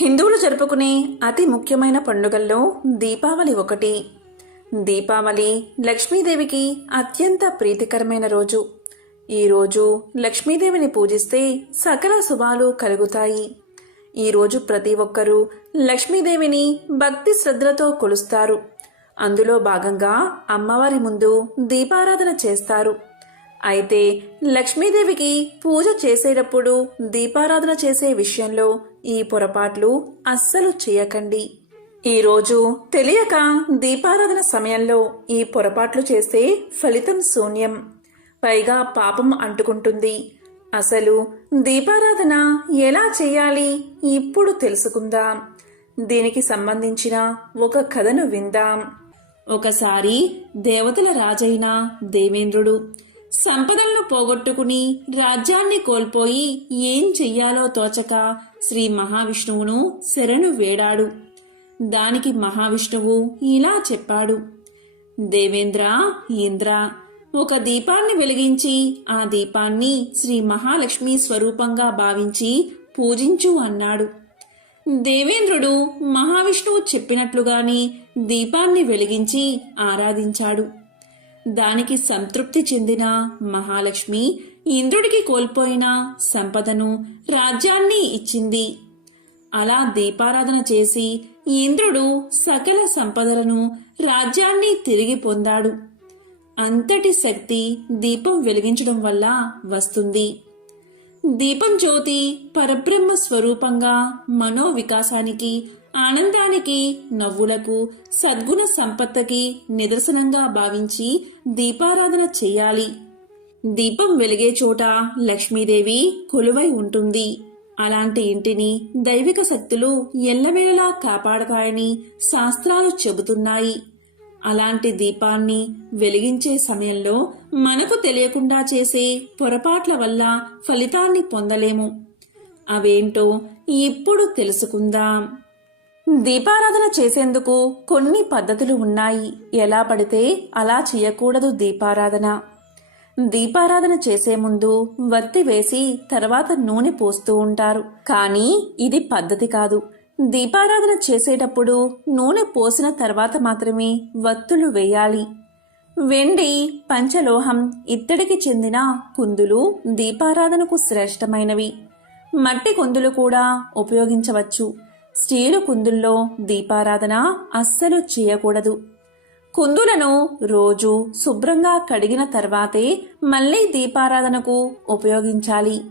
హిందువులు జరుపుకునే అతి ముఖ్యమైన పండుగల్లో దీపావళి ఒకటి. దీపావళి లక్ష్మీదేవికి అత్యంత ప్రీతికరమైన రోజు. ఈ రోజు లక్ష్మీదేవిని పూజిస్తే సకల శుభాలు కలుగుతాయి. ఈ రోజు ప్రతి ఒక్కరూ లక్ష్మీదేవిని భక్తి శ్రద్ధలతో కొలుస్తారు. అందులో భాగంగా అమ్మవారి ముందు దీపారాధన చేస్తారు. అయితే లక్ష్మీదేవికి పూజ చేసేటప్పుడు దీపారాధన చేసే విషయంలో ఈ పొరపాట్లు అస్సలు చేయకండి. ఈరోజు తెలియక దీపారాధన సమయంలో ఈ పొరపాట్లు చేస్తే ఫలితం శూన్యం. పైగా పాపం అంటుకుంటుంది. అసలు దీపారాధన ఎలా చేయాలి ఇప్పుడు తెలుసుకుందాం. దీనికి సంబంధించిన ఒక కథను విందాం. ఒకసారి దేవతల రాజైన దేవేంద్రుడు సంపదలను పోగొట్టుకుని రాజ్యాన్ని కోల్పోయి ఏం చెయ్యాలో తోచక శ్రీ మహావిష్ణువును శరణు వేడాడు. దానికి మహావిష్ణువు ఇలా చెప్పాడు. దేవేంద్ర ఇంద్ర ఒక దీపాన్ని వెలిగించి ఆ దీపాన్ని శ్రీ మహాలక్ష్మి స్వరూపంగా భావించి పూజించు అన్నాడు. దేవేంద్రుడు మహావిష్ణువు చెప్పినట్లుగానే దీపాన్ని వెలిగించి ఆరాధించాడు. దానికి సంతృప్తి చెందిన మహాలక్ష్మి ఇంద్రుడికి కోల్పోయిన సంపదను రాజ్యాన్ని ఇచ్చింది. అలా దీపారాధన చేసి ఇంద్రుడు సకల సంపదలను రాజ్యాన్ని తిరిగి పొందాడు. అంతటి శక్తి దీపం వెలిగించడం వల్ల వస్తుంది. దీపం జ్యోతి పరబ్రహ్మ స్వరూపంగా మనోవికాసానికి ఆనందానికి నవ్వులకు సద్గుణ సంపత్తకి నిదర్శనంగా భావించి దీపారాధన చేయాలి. దీపం వెలిగే చోట లక్ష్మీదేవి కొలువై ఉంటుంది. అలాంటి ఇంటిని దైవిక శక్తులు ఎల్లవేళలా కాపాడతాయని శాస్త్రాలు చెబుతున్నాయి. అలాంటి దీపాన్ని వెలిగించే సమయంలో మనకు తెలియకుండా చేసే పొరపాట్ల వల్ల ఫలితాన్ని పొందలేము. అవేంటో ఇప్పుడు తెలుసుకుందాం. దీపారాధన చేసేందుకు కొన్ని పద్ధతులు ఉన్నాయి. ఎలా పడితే అలా చేయకూడదు దీపారాధన. దీపారాధన చేసే ముందు వత్తి వేసి తర్వాత నూనె పోస్తూ ఉంటారు. కానీ ఇది పద్ధతి కాదు. దీపారాధన చేసేటప్పుడు నూనె పోసిన తర్వాత మాత్రమే వత్తులు వేయాలి. వెండి పంచలోహం ఇత్తడికి చెందిన కుందులు దీపారాధనకు శ్రేష్టమైనవి. మట్టి కుందులు కూడా ఉపయోగించవచ్చు. స్టీలు కుందుల్లో దీపారాధన అస్సలు చేయకూడదు. కుందులను రోజు శుభ్రంగా కడిగిన తర్వాతే మళ్ళీ దీపారాధనకు ఉపయోగించాలి.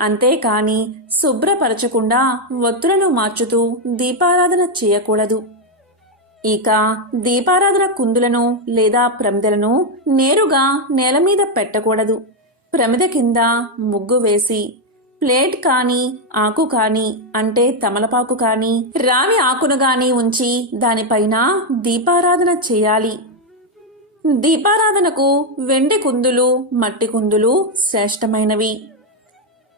అంతేకాని శుభ్రపరచకుండా ఒత్తులను మార్చుతూ దీపారాధన చేయకూడదు. ఇక దీపారాధన కుందులను లేదా ప్రమిదలను నేరుగా నేల మీద పెట్టకూడదు. ప్రమిద కింద ముగ్గు వేసి ప్లేట్ కానీ ఆకు కానీ అంటే తమలపాకు కానీ రావి ఆకును గాని ఉంచి దానిపైన దీపారాధన చేయాలి. దీపారాధనకు వెండి కుందులు మట్టి కుందులు శ్రేష్టమైనవి.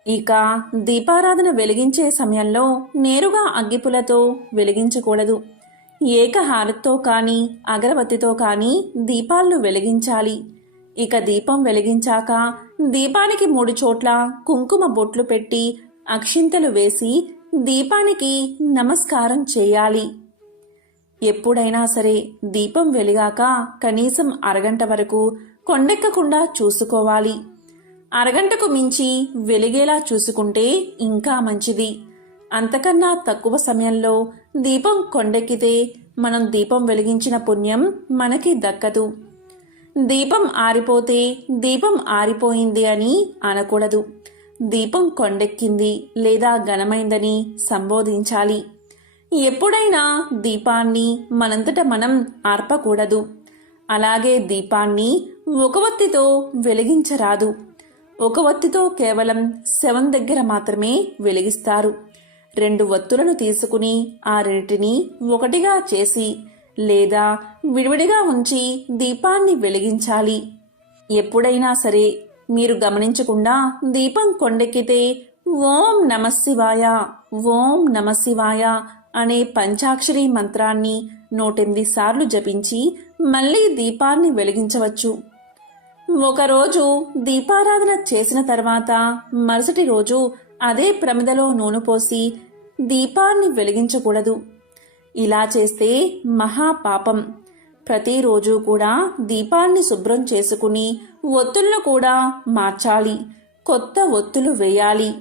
ఇక దీపారాధన వెలిగించే సమయంలో నేరుగా అగ్గిపులతో వెలిగించకూడదు. ఏకహారత్తో కానీ అగరబత్తితో కానీ దీపాలను వెలిగించాలి. ఇక దీపం వెలిగించాక దీపానికి మూడు చోట్ల కుంకుమ బొట్లు పెట్టి అక్షింతలు వేసి దీపానికి నమస్కారం చేయాలి. ఎప్పుడైనా సరే దీపం వెలిగాక కనీసం అరగంట వరకు కొండెక్కకుండా చూసుకోవాలి. అరగంటకు మించి వెలిగేలా చూసుకుంటే ఇంకా మంచిది. అంతకన్నా తక్కువ సమయంలో దీపం కొండెక్కితే మనం దీపం వెలిగించిన పుణ్యం మనకి దక్కదు. దీపం ఆరిపోతే దీపం ఆరిపోయింది అని అనకూడదు. దీపం కొండెక్కింది లేదా ఘనమైందని సంబోధించాలి. ఎప్పుడైనా దీపాన్ని మనంతట మనం ఆర్పకూడదు. అలాగే దీపాన్ని ఒక వత్తితో వెలిగించరాదు. ఒక వత్తితో కేవలం శవం దగ్గర మాత్రమే వెలిగిస్తారు. రెండు వత్తులను తీసుకుని ఆ రెంటిని ఒకటిగా చేసి లేదా విడివిడిగా ఉంచి దీపాన్ని వెలిగించాలి. ఎప్పుడైనా సరే మీరు గమనించకుండా దీపం కొండెక్కితే ఓం నమశివాయ ఓం నమశివాయ అనే పంచాక్షరి మంత్రాన్ని నూటెనిమిది సార్లు జపించి మళ్ళీ దీపాన్ని వెలిగించవచ్చు. ఒకరోజు దీపారాధన చేసిన తర్వాత మరుసటి రోజు అదే ప్రమిదలో నూనె పోసి దీపాన్ని వెలిగించకూడదు. ఇలా చేస్తే మహాపాపం. ప్రతిరోజు కూడా దీపాన్ని శుభ్రం చేసుకుని ఒత్తులను కూడా మార్చాలి. కొత్త ఒత్తులు వేయాలి.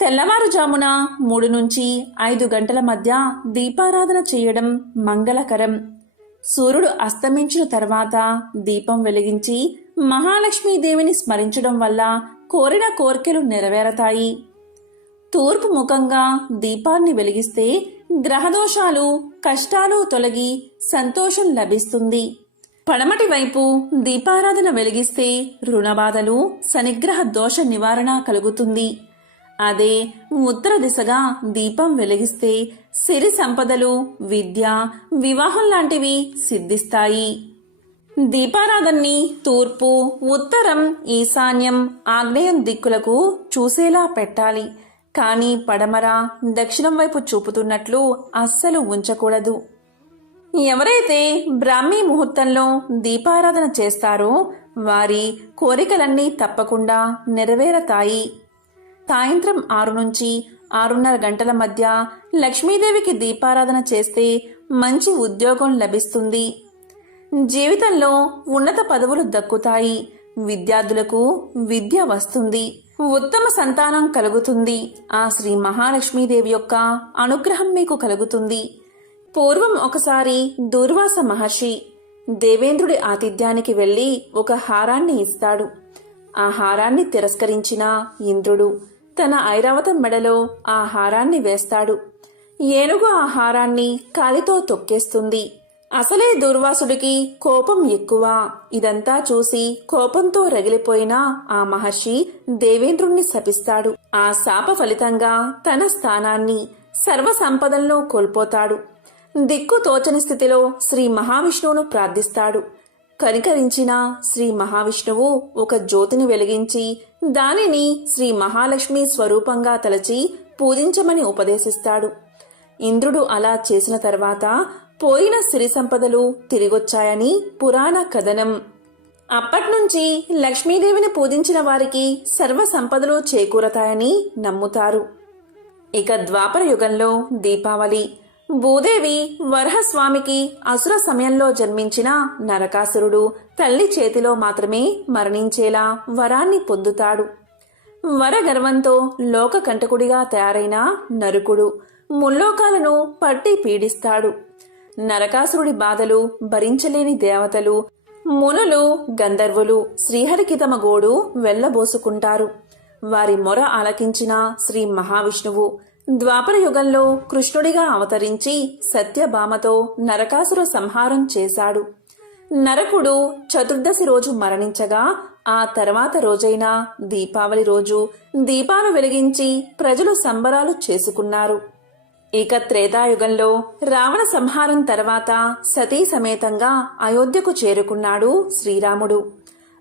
తెల్లవారుజామున మూడు నుంచి ఐదు గంటల మధ్య దీపారాధన చేయడం మంగళకరం. సూర్యుడు అస్తమించిన తర్వాత దీపం వెలిగించి మహాలక్ష్మీదేవిని స్మరించడం వల్ల కోరిన కోరికలు నెరవేరతాయి. తూర్పు ముఖంగా దీపాన్ని వెలిగిస్తే గ్రహదోషాలు కష్టాలు తొలగి సంతోషం లభిస్తుంది. పడమటి వైపు దీపారాధన వెలిగిస్తే రుణబాధలు శనిగ్రహ దోష నివారణ కలుగుతుంది. అదే ఉత్తర దిశగా దీపం వెలిగిస్తే సిరి సంపదలు విద్య వివాహం లాంటివి సిద్ధిస్తాయి. దీపారాధన్ని తూర్పు ఉత్తరం ఈశాన్యం ఆగ్నేయం దిక్కులకు చూసేలా పెట్టాలి. కానీ పడమర దక్షిణం వైపు చూపుతున్నట్లు అస్సలు ఉంచకూడదు. ఎవరైతే బ్రాహ్మీ ముహూర్తంలో దీపారాధన చేస్తారో వారి కోరికలన్నీ తప్పకుండా నెరవేరతాయి. సాయంత్రం ఆరు నుంచి ఆరున్నర గంటల మధ్య లక్ష్మీదేవికి దీపారాధన చేస్తే మంచి ఉద్యోగం లభిస్తుంది. జీవితంలో ఉన్నత పదవులు దక్కుతాయి. విద్యార్థులకు విద్య వస్తుంది. ఉత్తమ సంతానం కలుగుతుంది. ఆ శ్రీ మహాలక్ష్మీదేవి యొక్క అనుగ్రహం మీకు కలుగుతుంది. పూర్వం ఒకసారి దూర్వాస మహర్షి దేవేంద్రుడి ఆతిథ్యానికి వెళ్ళి ఒక హారాన్ని ఇస్తాడు. ఆ హారాన్ని తిరస్కరించిన ఇంద్రుడు తన ఐరావతం మెడలో ఆ హారాన్ని వేస్తాడు. ఏనుగు ఆ హారాన్ని కాలితో తొక్కేస్తుంది. అసలే దుర్వాసుడికి కోపం ఎక్కువ. ఇదంతా చూసి కోపంతో రగిలిపోయిన ఆ మహర్షి దేవేంద్రుణ్ణి శపిస్తాడు. ఆ శాప ఫలితంగా తన స్థానాన్ని సర్వసంపదల్లో కోల్పోతాడు. దిక్కు తోచని స్థితిలో శ్రీ మహావిష్ణువును ప్రార్థిస్తాడు. కనికరించిన శ్రీ మహావిష్ణువు ఒక జ్యోతిని వెలిగించి దానిని శ్రీ మహాలక్ష్మి స్వరూపంగా తలచి పూజించమని ఉపదేశిస్తాడు. ఇంద్రుడు అలా చేసిన తర్వాత పోయిన సిరి సంపదలు తిరిగొచ్చాయని పురాణ కథనం. అప్పట్నుంచి లక్ష్మీదేవిని పూజించిన వారికి సర్వ సంపదలు చేకూరతాయని నమ్ముతారు. ఇక ద్వాపర యుగంలో దీపావళి. భూదేవి వరహస్వామికి అసుర సమయంలో జన్మించిన నరకాసురుడు తల్లి చేతిలో మాత్రమే మరణించేలా వరాన్ని పొందుతాడు. వరగర్వంతో లోకకంటకుడిగా తయారైన నరుకుడు ముల్లోకాలను పట్టి పీడిస్తాడు. నరకాసురుడి బాధలు భరించలేని దేవతలు మునులు గంధర్వులు శ్రీహరికి తమ గోడు వెళ్ళబోసుకుంటారు వారి మొర ఆలకించిన శ్రీ మహావిష్ణువు ద్వాపర యుగంలో కృష్ణుడిగా అవతరించి సత్యభామతో నరకాసుర సంహారం చేశాడు. నరకుడు చతుర్దశి రోజు మరణించగా ఆ తర్వాత రోజైన దీపావళి రోజు దీపాలు వెలిగించి ప్రజలు సంబరాలు చేసుకున్నారు. ఇక త్రేతాయుగంలో రావణ సంహారం తర్వాత సతీ సమేతంగా అయోధ్యకు చేరుకున్నాడు శ్రీరాముడు.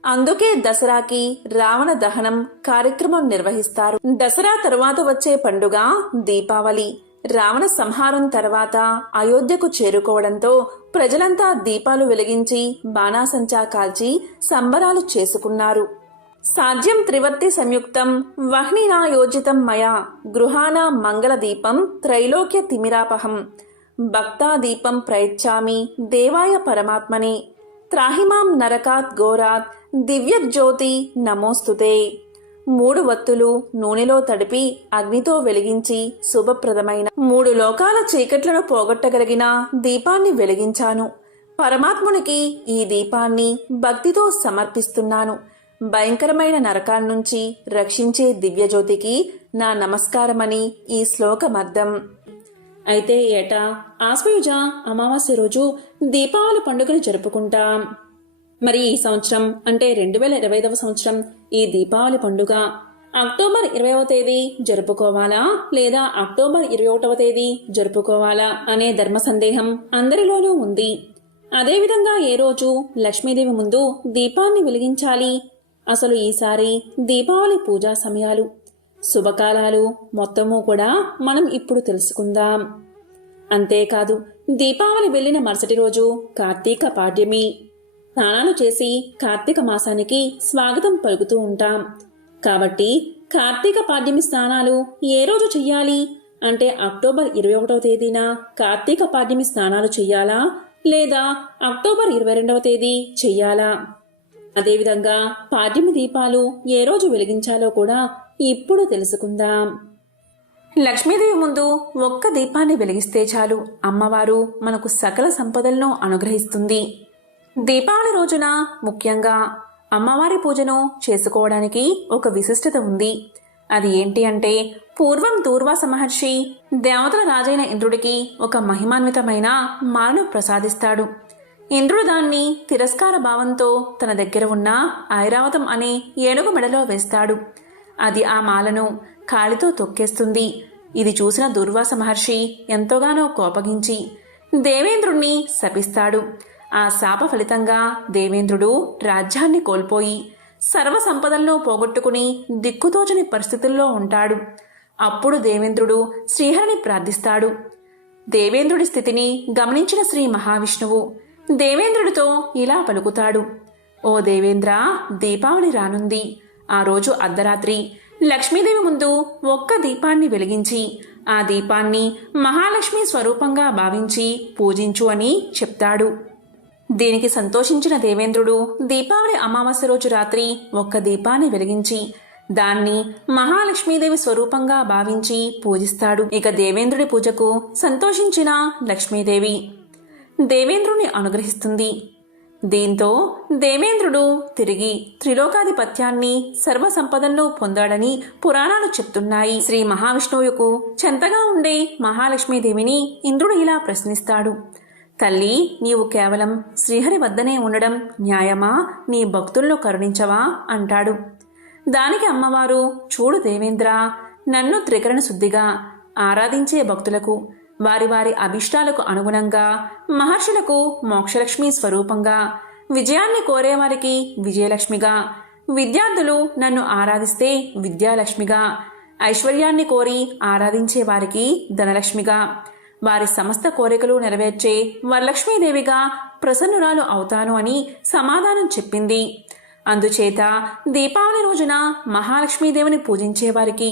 అందుకే దసరాకి రావణ దహనం కార్యక్రమం నిర్వహిస్తారు. దసరా తరువాత వచ్చే పండుగ దీపావళి. రావణ సంహారం తర్వాత అయోధ్యకు చేరుకోవడంతో ప్రజలంతా దీపాలు వెలిగించి బాణాసంచా కాల్చి సంబరాలు చేసుకున్నారు. సాధ్యం త్రివర్తి సంయుక్తం వహ్నినా యోజితం మయా గృహాన మంగళ దీపం త్రైలోక్య తిమిరాపహం. భక్తా దీపం ప్రయచ్చామి దేవాయ పరమాత్మనే. త్రాహిమాం నరకాత్ ఘోరాత్ దివ్యజ్యోతి నమోస్తుతే. మూడు వత్తులు నూనెలో తడిపి అగ్నితో వెలిగించి శుభప్రదమైన మూడు లోకాల చీకట్లను పోగొట్టగలిగిన దీపాన్ని వెలిగించాను. పరమాత్మునికి ఈ దీపాన్ని భక్తితో సమర్పిస్తున్నాను. భయంకరమైన నరకాల నుంచి రక్షించే దివ్యజ్యోతికి నా నమస్కారమని ఈ శ్లోకమర్థం. అయితే ఏటా ఆశ్వయుజ అమావాస్య రోజు దీపావళి పండుగను జరుపుకుంటాం. మరి ఈ సంవత్సరం అంటే రెండు వేల ఇరవై ఐదవ సంవత్సరం ఈ దీపావళి పండుగ. అక్టోబర్ ఇరవైవ తేదీ జరుపుకోవాలా లేదా అక్టోబర్ ఇరవై ఒకటవ తేదీ జరుపుకోవాలా అనే ధర్మ సందేహం అందరిలోనూ ఉంది. అదేవిధంగా ఏ రోజు లక్ష్మీదేవి ముందు దీపాన్ని వెలిగించాలి అసలు ఈసారి దీపావళి పూజా సమయాలు. శుభకాలాలు మొత్తము కూడా మనం ఇప్పుడు తెలుసుకుందాం. అంతేకాదు దీపావళి వెళ్ళిన మరుసటి రోజు కార్తీక పాడ్యమి. స్నానాలు చేసి కార్తీక మాసానికి స్వాగతం పలుకుతూ ఉంటాం. కాబట్టి కార్తీక పాడ్యమి స్నానాలు ఏ రోజు చెయ్యాలి? అంటే అక్టోబర్ ఇరవై ఒకటవ తేదీన కార్తీక పాడ్యమి స్నానాలు చెయ్యాలా? లేదా అక్టోబర్ ఇరవై రెండవ తేదీ చెయ్యాలా? అదేవిధంగా పాడ్యమి దీపాలు ఏ రోజు వెలిగించాలో కూడా ఇప్పుడు తెలుసుకుందాం. లక్ష్మీదేవి ముందు ఒక్క దీపాన్ని వెలిగిస్తే చాలు. అమ్మవారు మనకు సకల సంపదలను అనుగ్రహిస్తుంది. దీపావళి రోజున ముఖ్యంగా అమ్మవారి పూజను చేసుకోవడానికి ఒక విశిష్టత ఉంది. అది ఏంటి అంటే పూర్వం దూర్వాస మహర్షి దేవతల రాజైన ఇంద్రుడికి ఒక మహిమాన్వితమైన మాలను ప్రసాదిస్తాడు. ఇంద్రుడు దాన్ని తిరస్కార భావంతో తన దగ్గర ఉన్న ఐరావతం అనే ఏనుగు మెడలో వేస్తాడు. అది ఆ మాలను కాలితో తొక్కేస్తుంది. ఇది చూసిన దుర్వాస మహర్షి ఎంతోగానో కోపగించి దేవేంద్రుణ్ణి శపిస్తాడు. ఆ శాప ఫలితంగా దేవేంద్రుడు రాజ్యాన్ని కోల్పోయి సర్వ సంపదల్లో పోగొట్టుకుని దిక్కుతోచని పరిస్థితుల్లో ఉంటాడు. అప్పుడు దేవేంద్రుడు శ్రీహరిని ప్రార్థిస్తాడు. దేవేంద్రుడి స్థితిని గమనించిన శ్రీ మహావిష్ణువు దేవేంద్రుడితో ఇలా పలుకుతాడు. ఓ దేవేంద్ర దీపావళి రానుంది. ఆ రోజు అర్ధరాత్రి. లక్ష్మీదేవి ముందు ఒక్క దీపాన్ని వెలిగించి ఆ దీపాన్ని మహాలక్ష్మి స్వరూపంగా భావించి పూజించు అని చెప్తాడు. దీనికి సంతోషించిన దేవేంద్రుడు దీపావళి అమావాస్య రోజు రాత్రి ఒక్క దీపాన్ని వెలిగించి దాన్ని మహాలక్ష్మీదేవి స్వరూపంగా భావించి పూజిస్తాడు. ఇక దేవేంద్రుడి పూజకు సంతోషించిన లక్ష్మీదేవి దేవేంద్రుని అనుగ్రహిస్తుంది. దీంతో దేవేంద్రుడు తిరిగి త్రిలోకాధిపత్యాన్ని సర్వ పొందాడని పురాణాలు చెప్తున్నాయి. శ్రీ మహావిష్ణువుకు చెంతగా ఉండే మహాలక్ష్మీదేవిని ఇంద్రుడు ఇలా ప్రశ్నిస్తాడు. తల్లి నీవు కేవలం శ్రీహరి వద్దనే ఉండడం న్యాయమా? నీ భక్తులను కరుణించవా? అంటాడు. దానికి అమ్మవారు చూడు దేవేంద్ర నన్ను త్రికరణ శుద్ధిగా ఆరాధించే భక్తులకు వారి వారి అభిష్టాలకు అనుగుణంగా మహర్షులకు మోక్షలక్ష్మి స్వరూపంగా విజయాన్ని కోరేవారికి విజయలక్ష్మిగా విద్యార్థులు నన్ను ఆరాధిస్తే విద్యాలక్ష్మిగా ఐశ్వర్యాన్ని కోరి ఆరాధించే వారికి ధనలక్ష్మిగా వారి సమస్త కోరికలు నెరవేర్చే వరలక్ష్మీదేవిగా ప్రసన్నురాలు అవుతాను అని సమాధానం చెప్పింది. అందుచేత దీపావళి రోజున మహాలక్ష్మీదేవిని పూజించేవారికి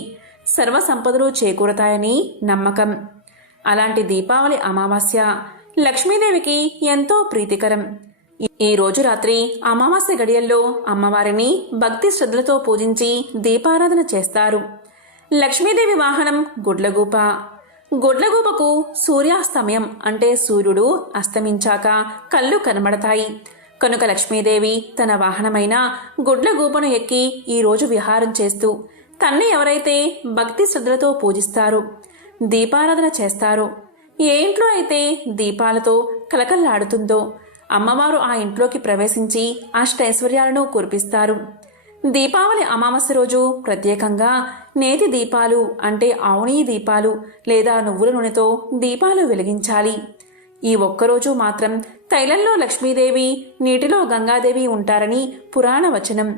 సర్వ సంపదలు చేకూరతాయని నమ్మకం. అలాంటి దీపావళి అమావాస్య లక్ష్మీదేవికి ఎంతో ప్రీతికరం. ఈ రోజు రాత్రి అమావాస్య గడియల్లో అమ్మవారిని భక్తి శ్రద్ధలతో పూజించి దీపారాధన చేస్తారు. లక్ష్మీదేవి వాహనం గుడ్లగూప. గుడ్లగూపకు సూర్యాస్తమయం అంటే సూర్యుడు అస్తమించాక కళ్ళు కనబడతాయి. కనుక లక్ష్మీదేవి తన వాహనమైన గుడ్లగూపను ఎక్కి ఈరోజు విహారం చేస్తూ తన్ని ఎవరైతే భక్తి శ్రద్ధలతో పూజిస్తారు దీపారాధన చేస్తారు? ఏ ఇంట్లో అయితే దీపాలతో కలకల్లాడుతుందో అమ్మవారు ఆ ఇంట్లోకి ప్రవేశించి అష్టైశ్వర్యాలను కురిపిస్తారు. దీపావళి అమావాస్య రోజు ప్రత్యేకంగా నేతి దీపాలు అంటే ఆవునీ దీపాలు లేదా నువ్వుల నూనెతో దీపాలు వెలిగించాలి. ఈ ఒక్కరోజు మాత్రం తైలంలో లక్ష్మీదేవి నీటిలో గంగాదేవి ఉంటారని పురాణ వచనం.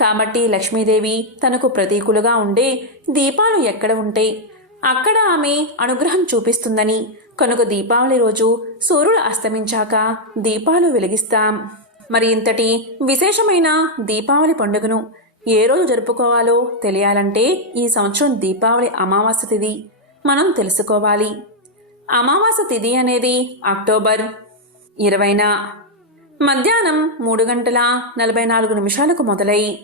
కాబట్టి లక్ష్మీదేవి తనకు ప్రతీకులుగా ఉండే దీపాలు ఎక్కడ ఉంటే అక్కడ ఆమె అనుగ్రహం చూపిస్తుందని. కనుక దీపావళి రోజు సూర్యుడు అస్తమించాక దీపాలు వెలిగిస్తాం. మరి ఇంతటి విశేషమైన దీపావళి పండుగను ఏ రోజు జరుపుకోవాలో తెలియాలంటే ఈ సంవత్సరం దీపావళి అమావాస్య తిథి మనం తెలుసుకోవాలి. అమావాస్య తిథి అనేది అక్టోబర్ ఇరవైన. మధ్యాహ్నం మూడు గంటల నలభై నాలుగు నిమిషాలకు మొదలై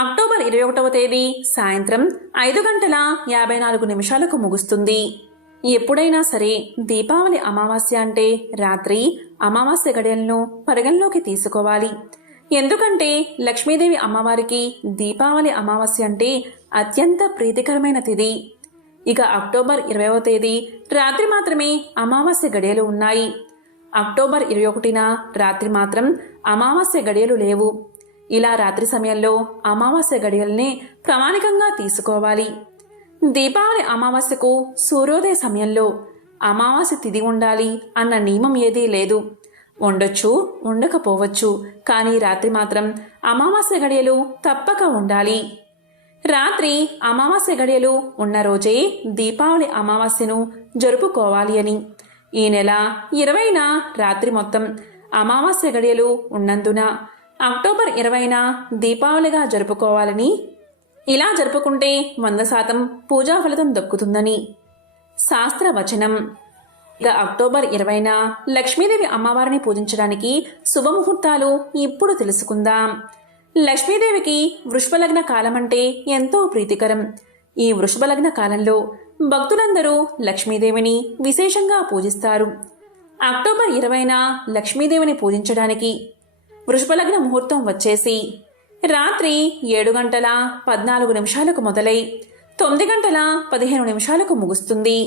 అక్టోబర్ ఇరవై ఒకటవ తేదీ సాయంత్రం ఐదు గంటల యాభై నాలుగు నిమిషాలకు ముగుస్తుంది. ఎప్పుడైనా సరే దీపావళి అమావాస్య అంటే రాత్రి అమావాస్య గడియలను పరిగణలోకి తీసుకోవాలి. ఎందుకంటే లక్ష్మీదేవి అమ్మవారికి దీపావళి అమావాస్య అంటే అత్యంత ప్రీతికరమైన తిథి. ఇక అక్టోబర్ ఇరవైవ తేదీ రాత్రి మాత్రమే అమావాస్య గడియలు ఉన్నాయి. అక్టోబర్ ఇరవై ఒకటిన రాత్రి మాత్రం అమావాస్య గడియలు లేవు. ఇలా రాత్రి సమయంలో అమావాస్య గడియల్ని ప్రామాణికంగా తీసుకోవాలి. దీపావళి అమావాస్యకు సూర్యోదయ సమయంలో అమావాస్య తిది ఉండాలి అన్న నియమం ఏదీ లేదు. ఉండొచ్చు ఉండకపోవచ్చు కానీ రాత్రి మాత్రం అమావాస్య గడియలు తప్పక ఉండాలి. రాత్రి అమావాస్య గడియలు ఉన్న రోజే దీపావళి అమావాస్యను జరుపుకోవాలి అని. ఈ నెల ఇరవైన రాత్రి మొత్తం అమావాస్య గడియలు ఉన్నందున అక్టోబర్ ఇరవైన దీపావళిగా జరుపుకోవాలని. ఇలా జరుపుకుంటే వంద శాతం పూజా ఫలితం దక్కుతుందని. శాస్త్రవచనం. ఇక అక్టోబర్ ఇరవైన లక్ష్మీదేవి అమ్మవారిని పూజించడానికి శుభముహూర్తాలు ఇప్పుడు తెలుసుకుందాం. లక్ష్మీదేవికి వృషభలగ్న కాలం అంటే ఎంతో ప్రీతికరం. ఈ వృషభలగ్న కాలంలో భక్తులందరూ లక్ష్మీదేవిని విశేషంగా పూజిస్తారు. అక్టోబర్ ఇరవైన లక్ష్మీదేవిని పూజించడానికి వృషభలగ్న ముహూర్తం వచ్చేసి రాత్రి ఏడు గంటల పద్నాలుగు నిమిషాలకు మొదలై తొమ్మిది గంటల పదిహేను నిమిషాలకు ముగుస్తుంది.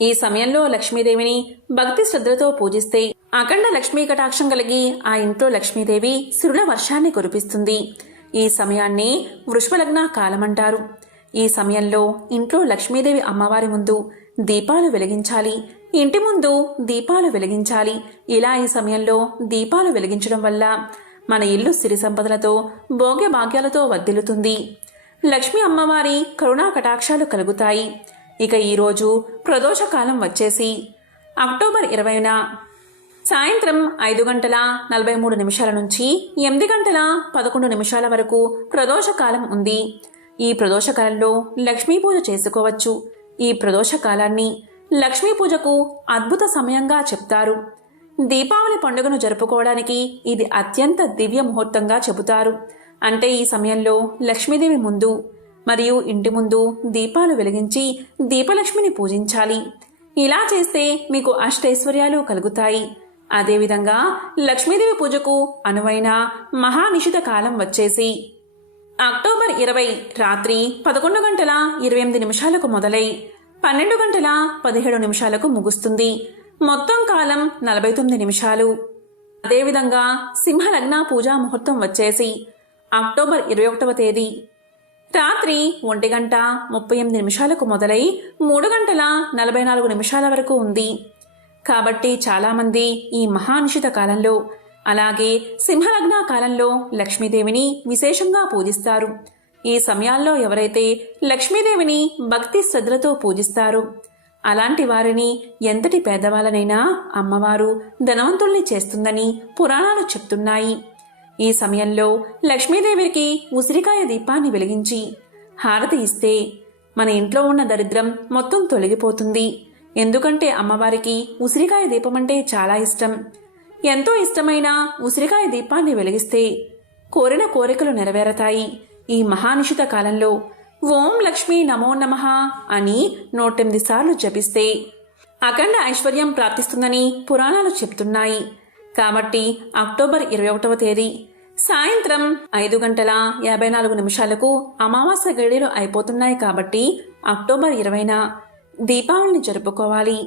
ఈ సమయంలో లక్ష్మీదేవిని భక్తి శ్రద్ధలతో పూజిస్తే అఖండ లక్ష్మీ కటాక్షం కలిగి ఆ ఇంట్లో లక్ష్మీదేవి సిరుల వర్షాన్ని కురిపిస్తుంది. ఈ సమయాన్ని వృషభలగ్న కాలమంటారు ఈ సమయంలో ఇంట్లో లక్ష్మీదేవి అమ్మవారి ముందు దీపాలు వెలిగించాలి. ఇంటి ముందు దీపాలు వెలిగించాలి. ఇలా ఈ సమయంలో దీపాలు వెలిగించడం వల్ల మన ఇల్లు సిరి సంపదలతో భోగ్య భాగ్యాలతో వర్ధిల్లుతుంది. లక్ష్మీ అమ్మవారి కరుణా కటాక్షాలు కలుగుతాయి. ఇక ఈరోజు ప్రదోషకాలం వచ్చేసి. అక్టోబర్ ఇరవైన సాయంత్రం ఐదు గంటల నలభై మూడు నిమిషాల నుంచి ఎనిమిది గంటల పదకొండు నిమిషాల వరకు ప్రదోషకాలం ఉంది. ఈ ప్రదోషకాలంలో లక్ష్మీ పూజ చేసుకోవచ్చు. ఈ ప్రదోషకాలాన్ని లక్ష్మీ పూజకు అద్భుత సమయంగా చెప్తారు. దీపావళి పండుగను జరుపుకోవడానికి ఇది అత్యంత దివ్య ముహూర్తంగా చెబుతారు. అంటే ఈ సమయంలో లక్ష్మీదేవి ముందు మరియు ఇంటి ముందు దీపాలు వెలిగించి దీపలక్ష్మిని పూజించాలి. ఇలా చేస్తే మీకు అష్టైశ్వర్యాలు కలుగుతాయి. అదేవిధంగా లక్ష్మీదేవి పూజకు అనువైన మహానిషిత కాలం వచ్చేసి అక్టోబర్ ఇరవై రాత్రి పదకొండు గంటల ఇరవై ఎనిమిది నిమిషాలకు మొదలై పన్నెండు గంటల పదిహేడు నిమిషాలకు ముగుస్తుంది. మొత్తం కాలం నలభై తొమ్మిది నిమిషాలు. అదేవిధంగా సింహలగ్న పూజా ముహూర్తం వచ్చేసి అక్టోబర్ ఇరవై ఒకటవ తేదీ. రాత్రి ఒంటి గంట ముప్పై ఎనిమిది నిమిషాలకు మొదలై మూడు గంటల నలభై నాలుగు నిమిషాల వరకు ఉంది. కాబట్టి చాలామంది ఈ మహానిషిత కాలంలో అలాగే సింహలగ్న కాలంలో లక్ష్మీదేవిని విశేషంగా పూజిస్తారు. ఈ సమయాల్లో ఎవరైతే లక్ష్మీదేవిని భక్తి శ్రద్ధలతో పూజిస్తారు అలాంటి వారిని ఎంతటి పేదవాళ్ళనైనా అమ్మవారు ధనవంతుల్ని చేస్తుందని పురాణాలు చెప్తున్నాయి. ఈ సమయంలో లక్ష్మీదేవికి ఉసిరికాయ దీపాన్ని వెలిగించి హారతి ఇస్తే మన ఇంట్లో ఉన్న దరిద్రం మొత్తం తొలగిపోతుంది. ఎందుకంటే అమ్మవారికి ఉసిరికాయ దీపం అంటే చాలా ఇష్టం. ఎంతో ఇష్టమైన ఉసిరికాయ దీపాన్ని వెలిగిస్తే కోరిన కోరికలు నెరవేరతాయి. ఈ మహానిషిత కాలంలో ఓం లక్ష్మీ నమో నమః అని నూటెనిమిది సార్లు జపిస్తే అఖండ ఐశ్వర్యం ప్రాప్తిస్తుందని పురాణాలు చెప్తున్నాయి కాబట్టి అక్టోబర్ ఇరవై ఒకటవ తేదీ సాయంత్రం ఐదు గంటల యాభై నాలుగు నిమిషాలకు అమావాస్య గడియలు అయిపోతున్నాయి కాబట్టి అక్టోబర్ ఇరవైన దీపావళిని జరుపుకోవాలి.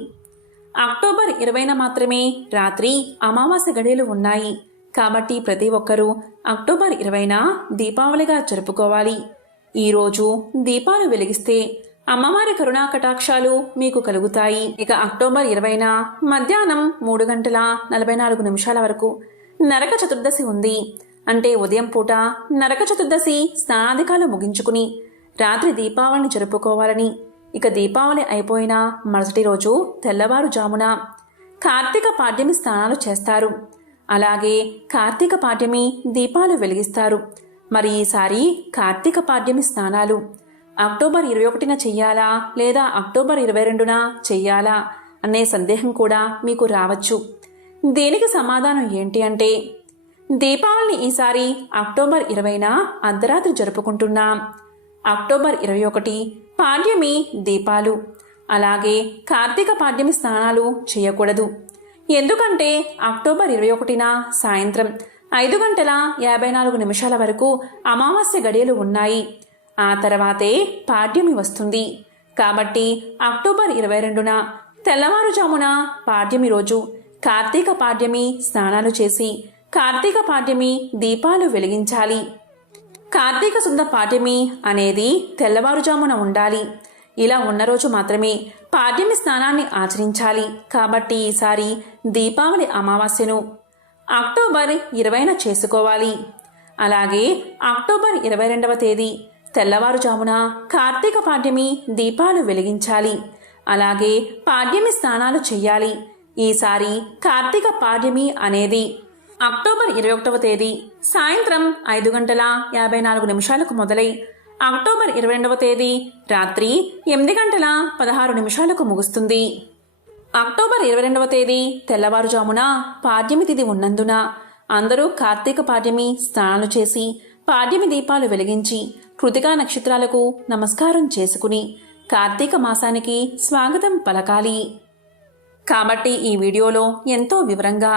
అక్టోబర్ ఇరవైన మాత్రమే రాత్రి అమావాస్య గడియలు ఉన్నాయి. కాబట్టి ప్రతి ఒక్కరూ అక్టోబర్ ఇరవైన దీపావళిగా జరుపుకోవాలి. ఈరోజు దీపాలు వెలిగిస్తే అమ్మవారి కరుణా కటాక్షాలు మీకు కలుగుతాయి. ఇక అక్టోబర్ ఇరవైన మధ్యాహ్నం మూడు గంటల నలభై నాలుగు నిమిషాల వరకు నరక చతుర్దశి ఉంది. అంటే ఉదయం పూట నరక చతుర్దశి స్నానాధికాలు ముగించుకుని రాత్రి దీపావళిని జరుపుకోవాలని. ఇక దీపావళి అయిపోయిన మరుసటి రోజు తెల్లవారుజామున కార్తీక పాడ్యమి స్నానాలు చేస్తారు. అలాగే కార్తీక పాడ్యమి దీపాలు వెలిగిస్తారు. మరి ఈసారి కార్తీక పాడ్యమి స్నానాలు. అక్టోబర్ ఇరవై ఒకటిన చెయ్యాలా లేదా అక్టోబర్ ఇరవై రెండున చెయ్యాలా అనే సందేహం కూడా మీకు రావచ్చు. దీనికి సమాధానం ఏంటి అంటే దీపావళిని ఈసారి అక్టోబర్ ఇరవైన అర్ధరాత్రి జరుపుకుంటున్నాం. అక్టోబర్ ఇరవై ఒకటి పాడ్యమి దీపాలు. అలాగే కార్తీక పాడ్యమి స్నానాలు చేయకూడదు. ఎందుకంటే అక్టోబర్ ఇరవై ఒకటిన సాయంత్రం ఐదు గంటల యాభై నాలుగు నిమిషాల వరకు అమావాస్య గడియలు ఉన్నాయి. ఆ తర్వాతే పాడ్యమి వస్తుంది. కాబట్టి అక్టోబర్ ఇరవై రెండున తెల్లవారుజామున పాడ్యమి రోజు కార్తీక పాడ్యమి స్నానాలు చేసి కార్తీక పాడ్యమి దీపాలు వెలిగించాలి. కార్తీక శుద్ధ పాడ్యమి అనేది తెల్లవారుజామున ఉండాలి. ఇలా ఉన్న రోజు మాత్రమే పాడ్యమి స్నానాన్ని ఆచరించాలి. కాబట్టి ఈసారి దీపావళి అమావాస్యను అక్టోబర్ ఇరవైన చేసుకోవాలి. అలాగే అక్టోబర్ ఇరవై రెండవ తేదీ తెల్లవారుజామున కార్తీక పాడ్యమి దీపాలు వెలిగించాలి. అలాగే పాడ్యమి స్నానాలు చెయ్యాలి ఈసారి కార్తీక పాడ్యమి అనేది అక్టోబర్ ఇరవై ఒకటవ తేదీ సాయంత్రం ఐదు గంటల యాభై నాలుగు నిమిషాలకు మొదలై అక్టోబర్ ఇరవై రెండవ తేదీ రాత్రి ఎనిమిది గంటల పదహారు నిమిషాలకు ముగుస్తుంది. అక్టోబర్ ఇరవై రెండవ తేదీ తెల్లవారుజామున పాడ్యమి తిథి ఉన్నందున అందరూ కార్తీక పాడ్యమి స్నానాలు చేసి పాడ్యమి దీపాలు వెలిగించి కృతికా నక్షత్రాలకు నమస్కారం చేసుకుని కార్తీక మాసానికి స్వాగతం పలకాలి. కాబట్టి ఈ వీడియోలో ఎంతో వివరంగా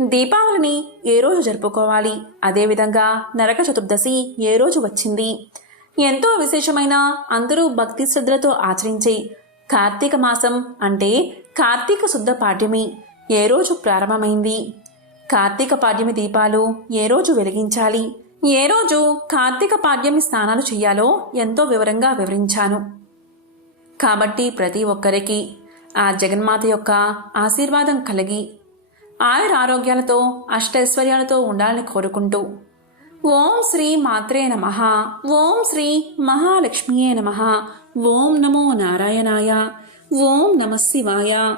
దీపావళిని ఏ రోజు జరుపుకోవాలి? అదేవిధంగా నరక చతుర్దశి ఏ రోజు వచ్చింది? ఎంతో విశేషమైన అందరూ భక్తి శ్రద్ధలతో ఆచరించే కార్తీక మాసం అంటే కార్తీక శుద్ధ పాఠ్యమి ఏ రోజు ప్రారంభమైంది? కార్తీక పాడ్యమి దీపాలు ఏ రోజు వెలిగించాలి? ఏ రోజు కార్తీక పాడ్యమి స్నానాలు చేయాలో ఎంతో వివరంగా వివరించాను. కాబట్టి ప్రతి ఒక్కరికి ఆ జగన్మాత యొక్క ఆశీర్వాదం కలిగి ఆయుర ఆరోగ్యాలతో అష్టైశ్వర్యాలతో ఉండాలని కోరుకుంటూ ఓం శ్రీ మాత్రే నమ. ఓం శ్రీ మహాలక్ష్మియే నమ. ఓం నమో నారాయణాయ. ఓం నమ శివాయ.